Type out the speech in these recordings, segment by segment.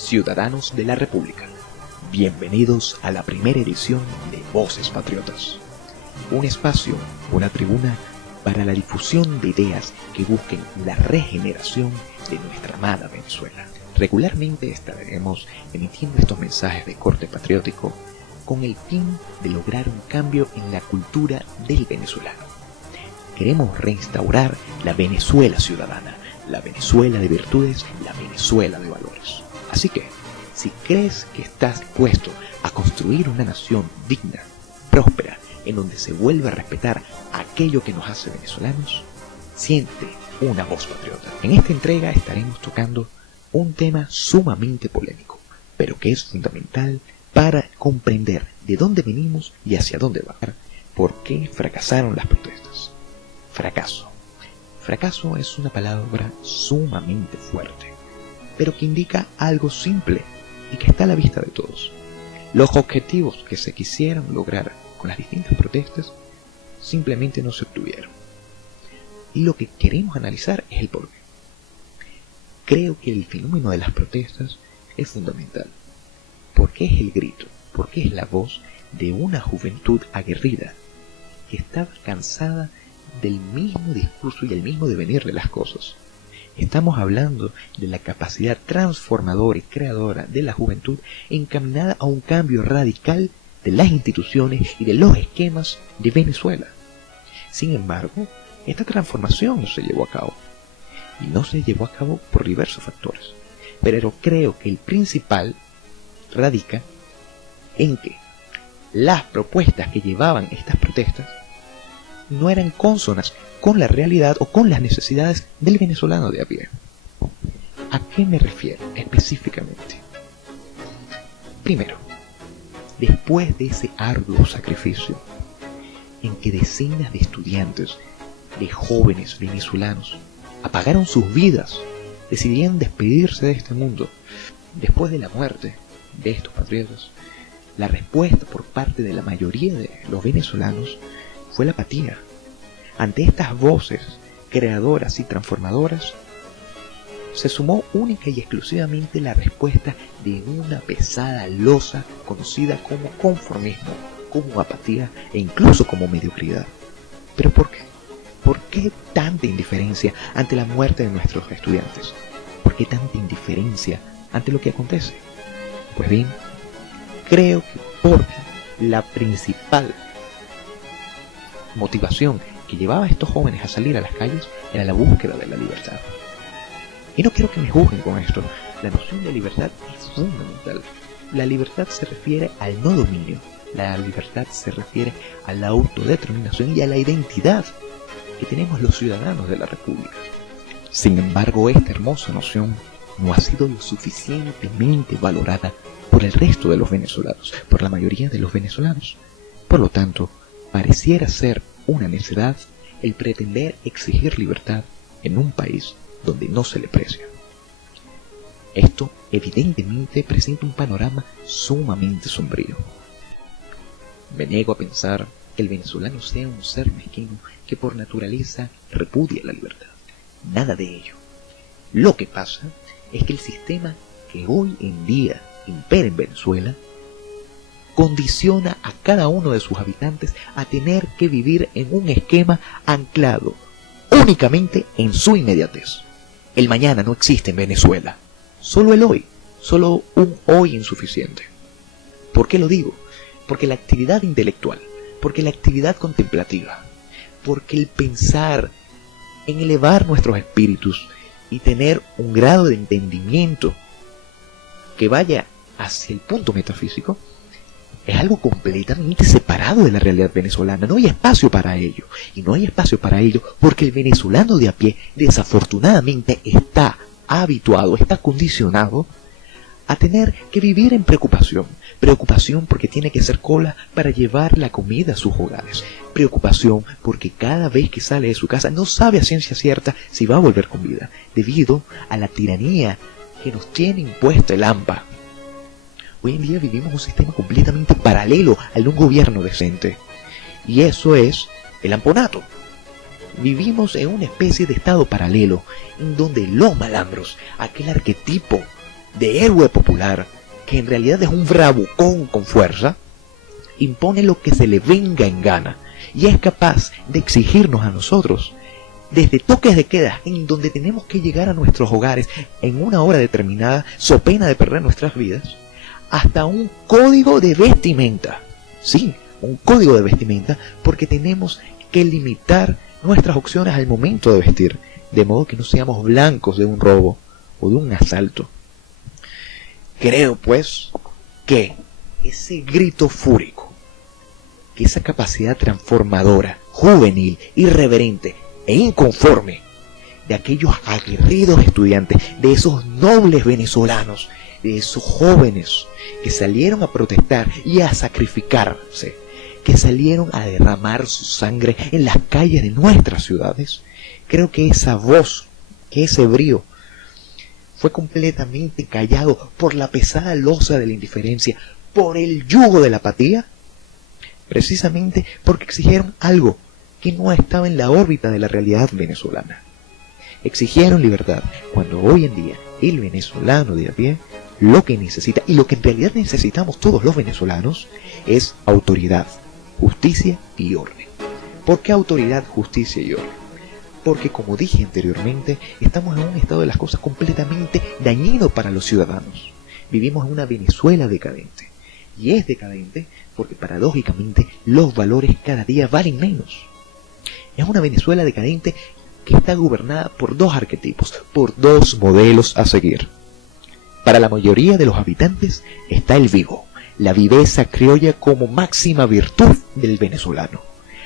ciudadanos de la República. Bienvenidos a la primera edición de Voces Patriotas. Un espacio, una tribuna para la difusión de ideas que busquen la regeneración de nuestra amada Venezuela. Regularmente estaremos emitiendo estos mensajes de corte patriótico con el fin de lograr un cambio en la cultura del venezolano. Queremos reinstaurar la Venezuela ciudadana, la Venezuela de virtudes, la Venezuela de valores. Así que, si crees que estás puesto a construir una nación digna, próspera, en donde se vuelva a respetar aquello que nos hace venezolanos, siente una voz patriota. En esta entrega estaremos tocando un tema sumamente polémico, pero que es fundamental para comprender de dónde venimos y hacia dónde vamos. ¿Por qué fracasaron las protestas? Fracaso. Fracaso es una palabra sumamente fuerte, pero que indica algo simple y que está a la vista de todos. Los objetivos que se quisieron lograr con las distintas protestas simplemente no se obtuvieron. Y lo que queremos analizar es el porqué. Creo que el fenómeno de las protestas es fundamental, porque es el grito, porque es la voz de una juventud aguerrida que estaba cansada del mismo discurso y el mismo devenir de las cosas. Estamos hablando de la capacidad transformadora y creadora de la juventud encaminada a un cambio radical de las instituciones y de los esquemas de Venezuela. Sin embargo, esta transformación no se llevó a cabo. Y no se llevó a cabo por diversos factores. Pero creo que el principal radica en que las propuestas que llevaban estas protestas no eran cónsonas con la realidad o con las necesidades del venezolano de a pie. ¿A qué me refiero específicamente? Primero, después de ese arduo sacrificio en que decenas de estudiantes, de jóvenes venezolanos, apagaron sus vidas, decidieron despedirse de este mundo, después de la muerte de estos patriotas, la respuesta por parte de la mayoría de los venezolanos fue la apatía. Ante estas voces creadoras y transformadoras, se sumó única y exclusivamente la respuesta de una pesada losa conocida como conformismo, como apatía e incluso como mediocridad. ¿Pero por qué? ¿Por qué tanta indiferencia ante la muerte de nuestros estudiantes? ¿Por qué tanta indiferencia ante lo que acontece? Pues bien, creo que porque la principal motivación que llevaba a estos jóvenes a salir a las calles era la búsqueda de la libertad. Y no quiero que me juzguen con esto. La noción de libertad es fundamental. La libertad se refiere al no dominio. La libertad se refiere a la autodeterminación y a la identidad que tenemos los ciudadanos de la República. Sin embargo, esta hermosa noción no ha sido lo suficientemente valorada por el resto de los venezolanos, por la mayoría de los venezolanos. Por lo tanto, pareciera ser una necedad el pretender exigir libertad en un país donde no se le aprecia. Esto evidentemente presenta un panorama sumamente sombrío. Me niego a pensar que el venezolano sea un ser mezquino que por naturaleza repudia la libertad. Nada de ello. Lo que pasa es que el sistema que hoy en día impera en Venezuela condiciona a cada uno de sus habitantes a tener que vivir en un esquema anclado únicamente en su inmediatez. El mañana no existe en Venezuela, solo el hoy, solo un hoy insuficiente. ¿Por qué lo digo? Porque la actividad intelectual, porque la actividad contemplativa, porque el pensar en elevar nuestros espíritus y tener un grado de entendimiento que vaya hacia el punto metafísico, es algo completamente separado de la realidad venezolana. No hay espacio para ello. Y no hay espacio para ello porque el venezolano de a pie, desafortunadamente, está habituado, está condicionado a tener que vivir en preocupación. Preocupación porque tiene que hacer cola para llevar la comida a sus hogares. Preocupación porque cada vez que sale de su casa no sabe a ciencia cierta si va a volver con vida, debido a la tiranía que nos tiene impuesta el AMPA. Hoy en día vivimos un sistema completamente paralelo al de un gobierno decente. Y eso es el amponato. Vivimos en una especie de estado paralelo, en donde los malandros, aquel arquetipo de héroe popular, que en realidad es un bravucón con fuerza, impone lo que se le venga en gana y es capaz de exigirnos a nosotros desde toques de queda en donde tenemos que llegar a nuestros hogares en una hora determinada, so pena de perder nuestras vidas, hasta un código de vestimenta. Sí, un código de vestimenta, porque tenemos que limitar nuestras opciones al momento de vestir, de modo que no seamos blancos de un robo o de un asalto. Creo, pues, que ese grito fúrico, que esa capacidad transformadora, juvenil, irreverente e inconforme de aquellos aguerridos estudiantes, de esos nobles venezolanos, de esos jóvenes que salieron a protestar y a sacrificarse, que salieron a derramar su sangre en las calles de nuestras ciudades, creo que esa voz, que ese brío, fue completamente callado por la pesada losa de la indiferencia, por el yugo de la apatía, precisamente porque exigieron algo que no estaba en la órbita de la realidad venezolana. Exigieron libertad, cuando hoy en día el venezolano de a pie lo que necesita, y lo que en realidad necesitamos todos los venezolanos, es autoridad, justicia y orden. ¿Por qué autoridad, justicia y orden? Porque, como dije anteriormente, estamos en un estado de las cosas completamente dañino para los ciudadanos. Vivimos en una Venezuela decadente. Y es decadente porque, paradójicamente, los valores cada día valen menos. Es una Venezuela decadente que está gobernada por dos arquetipos, por dos modelos a seguir. Para la mayoría de los habitantes está el vivo, la viveza criolla como máxima virtud del venezolano.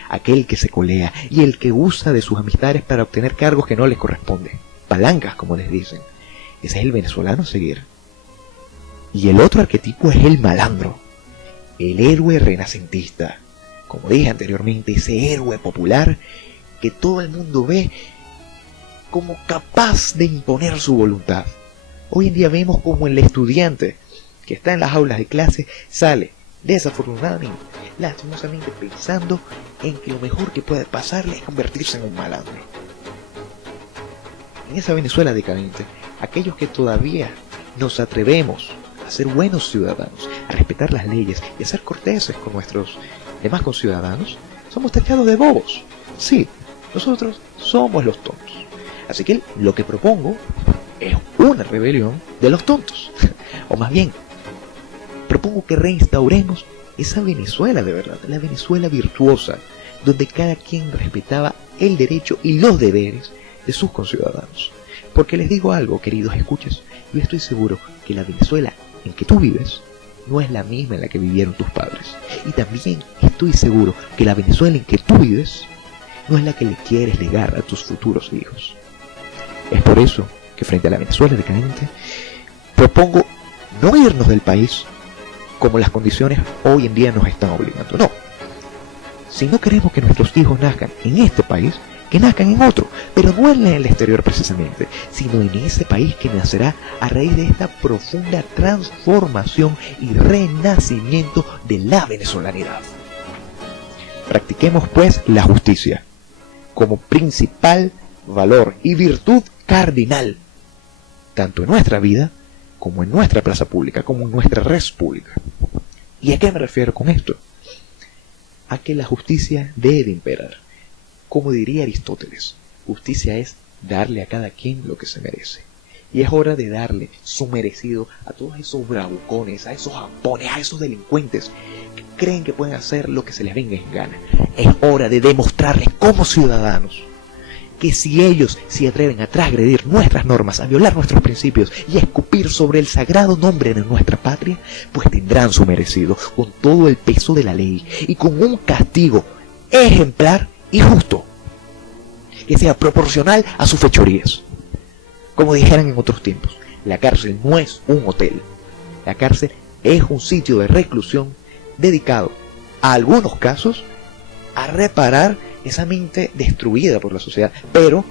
Aquel que se colea y el que usa de sus amistades para obtener cargos que no les corresponden, palancas como les dicen. Ese es el venezolano a seguir. Y el otro arquetipo es el malandro, el héroe renacentista. Como dije anteriormente, ese héroe popular que todo el mundo ve como capaz de imponer su voluntad. Hoy en día vemos como el estudiante que está en las aulas de clase sale, desafortunadamente, lastimosamente, pensando en que lo mejor que puede pasarle es convertirse en un malandro. En esa Venezuela decadente, aquellos que todavía nos atrevemos a ser buenos ciudadanos, a respetar las leyes y a ser corteses con nuestros demás conciudadanos, somos tachados de bobos. Sí, nosotros somos los tontos. Así que lo que propongo es una rebelión de los tontos. O más bien, propongo que reinstauremos esa Venezuela de verdad, la Venezuela virtuosa, donde cada quien respetaba el derecho y los deberes de sus conciudadanos. Porque les digo algo, queridos escuchas, yo estoy seguro que la Venezuela en que tú vives no es la misma en la que vivieron tus padres. Y también estoy seguro que la Venezuela en que tú vives no es la que le quieres legar a tus futuros hijos. Es por eso que frente a la Venezuela decadente, propongo no irnos del país como las condiciones hoy en día nos están obligando. No. Si no queremos que nuestros hijos nazcan en este país, que nazcan en otro, pero no en el exterior precisamente, sino en ese país que nacerá a raíz de esta profunda transformación y renacimiento de la venezolanidad. Practiquemos pues la justicia como principal valor y virtud cardinal, tanto en nuestra vida como en nuestra plaza pública, como en nuestra res pública. ¿Y a qué me refiero con esto? A que la justicia debe imperar. Como diría Aristóteles, justicia es darle a cada quien lo que se merece. Y es hora de darle su merecido a todos esos bravucones, a esos jampones, a esos delincuentes que creen que pueden hacer lo que se les venga en gana. Es hora de demostrarles como ciudadanos que si ellos se atreven a transgredir nuestras normas, a violar nuestros principios y a escupir sobre el sagrado nombre de nuestra patria, pues tendrán su merecido con todo el peso de la ley y con un castigo ejemplar y justo, que sea proporcional a sus fechorías. Como dijeran en otros tiempos, la cárcel no es un hotel. La cárcel es un sitio de reclusión dedicado, a algunos casos, a reparar esa mente destruida por la sociedad, pero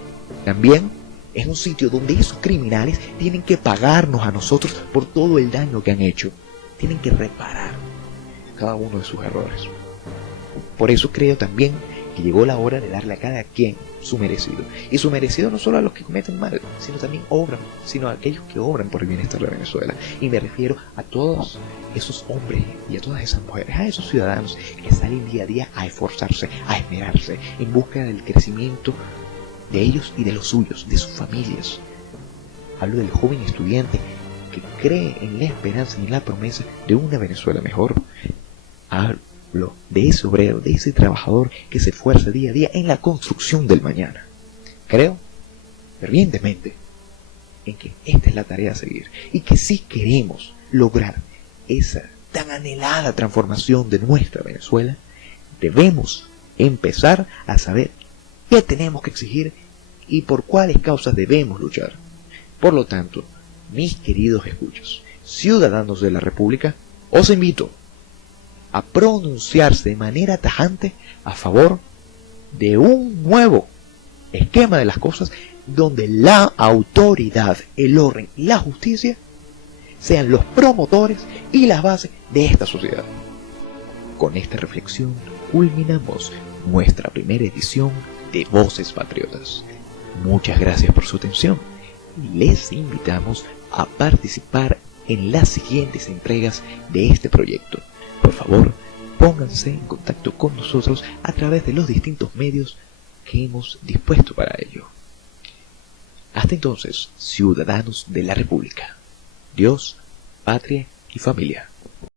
también es un sitio donde esos criminales tienen que pagarnos a nosotros por todo el daño que han hecho. Tienen que reparar cada uno de sus errores. Por eso creo también que llegó la hora de darle a cada quien su merecido. Y su merecido no solo a los que cometen mal, sino también sino a aquellos que obran por el bienestar de Venezuela. Y me refiero a todos esos hombres y a todas esas mujeres, a esos ciudadanos que salen día a día a esforzarse, a esmerarse en busca del crecimiento de ellos y de los suyos, de sus familias. Hablo del joven estudiante que cree en la esperanza y en la promesa de una Venezuela mejor. Hablo de ese obrero, de ese trabajador que se esfuerza día a día en la construcción del mañana. Creo fervientemente en que esta es la tarea a seguir y que si queremos lograr esa tan anhelada transformación de nuestra Venezuela, debemos empezar a saber qué tenemos que exigir y por cuáles causas debemos luchar. Por lo tanto, mis queridos escuchas, ciudadanos de la República, os invito a pronunciarse de manera tajante a favor de un nuevo esquema de las cosas donde la autoridad, el orden y la justicia sean los promotores y las bases de esta sociedad. Con esta reflexión culminamos nuestra primera edición de Voces Patriotas. Muchas gracias por su atención y les invitamos a participar en las siguientes entregas de este proyecto. Por favor, pónganse en contacto con nosotros a través de los distintos medios que hemos dispuesto para ello. Hasta entonces, ciudadanos de la República, Dios, patria y familia.